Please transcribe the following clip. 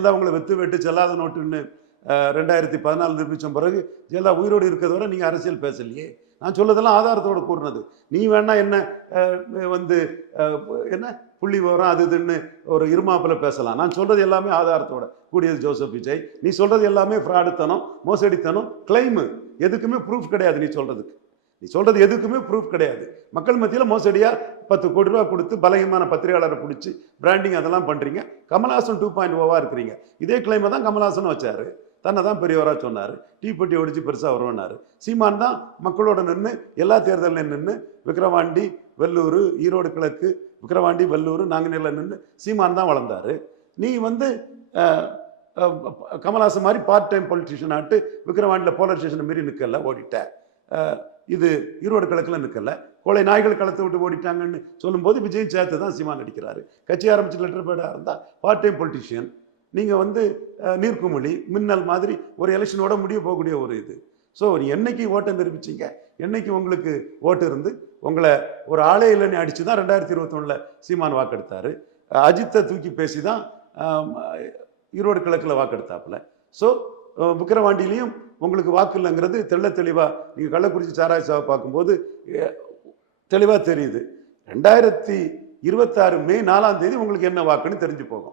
ஜெயலலிதா உங்களை வெத்து வெட்டு செல்லாத நோட்டுன்னு 2014 நிரூபிச்ச பிறகு ஜெயலலிதா உயிரோடு இருக்கிறத வரை நீங்கள் அரசியல் பேசலையே. நான் சொல்லதெல்லாம் ஆதாரத்தோடு கூறினது. நீ வேணா என்ன வந்து என்ன புள்ளி விவரம் அது இதுன்னு ஒரு இருமாப்பில் பேசலாம். நான் சொல்றது எல்லாமே ஆதாரத்தோட கூடியது ஜோசப் விஜய். நீ சொல்றது எல்லாமே ஃப்ராடுத்தனம், மோசடித்தனம், கிளைமு. எதுக்குமே ப்ரூஃப் கிடையாது. நீ சொல்றது எதுக்குமே ப்ரூஃப் கிடையாது. மக்கள் மத்தியில் மோசடியா 10 கோடி ரூபா கொடுத்து பலகீனமான பத்திரிகையாளரை பிடிச்சி பிராண்டிங் அதெல்லாம் பண்றீங்க. கமல்ஹாசன் 2.0 இருக்கிறீங்க. இதே கிளைமை தான் கமல்ஹாசன் வச்சாரு. தன்னை தான் பெரியவராக சொன்னார். டீப்பட்டி ஒடிச்சு பெருசாக வருவனார். சீமான் தான் மக்களோட நின்று எல்லா தேர்தலில் நின்று விக்கிரவாண்டி, வெள்ளூர், ஈரோடு கிழக்கு, விக்கிரவாண்டி, வெள்ளூர், நாங்குநேரில் நின்று சீமான் தான் வளர்ந்தார். நீ வந்து கமல்ஹாசன் மாதிரி பார்ட் டைம் பொலிட்டிஷியன் ஆட்டு விக்கிரவாண்டியில் போலீஸ் ஸ்டேஷன் மாரி நிற்கல, ஓடிட்ட. இது ஈரோடு கிழக்கில் நிற்கல, கோளை நாய்கள் களத்தை விட்டு ஓடிட்டாங்கன்னு சொல்லும்போது விஜயும் சேர்த்து தான் சீமான் நடிக்கிறாரு. கட்சி ஆரம்பிச்சு லெட்டர் பேடாக இருந்தால் பார்ட் டைம் பொலிட்டிஷியன். நீங்கள் வந்து நீர்க்குமிழி மின்னல் மாதிரி ஒரு எலெக்ஷனோட முடிய போகக்கூடிய ஒரு இது. ஸோ என்னைக்கு ஓட்டை நிரூபிச்சிங்க, என்னைக்கு உங்களுக்கு ஓட்டு இருந்து உங்களை ஒரு ஆளே இல்லைன்னு அடித்து தான் 2021 சீமான் வாக்கெடுத்தார். அஜித்தை தூக்கி பேசி தான் ஈரோடு கிழக்கில் வாக்கெடுத்தாப்புல. ஸோ விக்கிரவாண்டிலையும் உங்களுக்கு வாக்கு இல்லைங்கிறது தெளிவாக நீங்கள் கள்ளக்குறிச்சி சாராய சாவை பார்க்கும்போது தெளிவாக தெரியுது. 2026 மே 4 உங்களுக்கு என்ன வாக்குன்னு தெரிஞ்சு போகும்.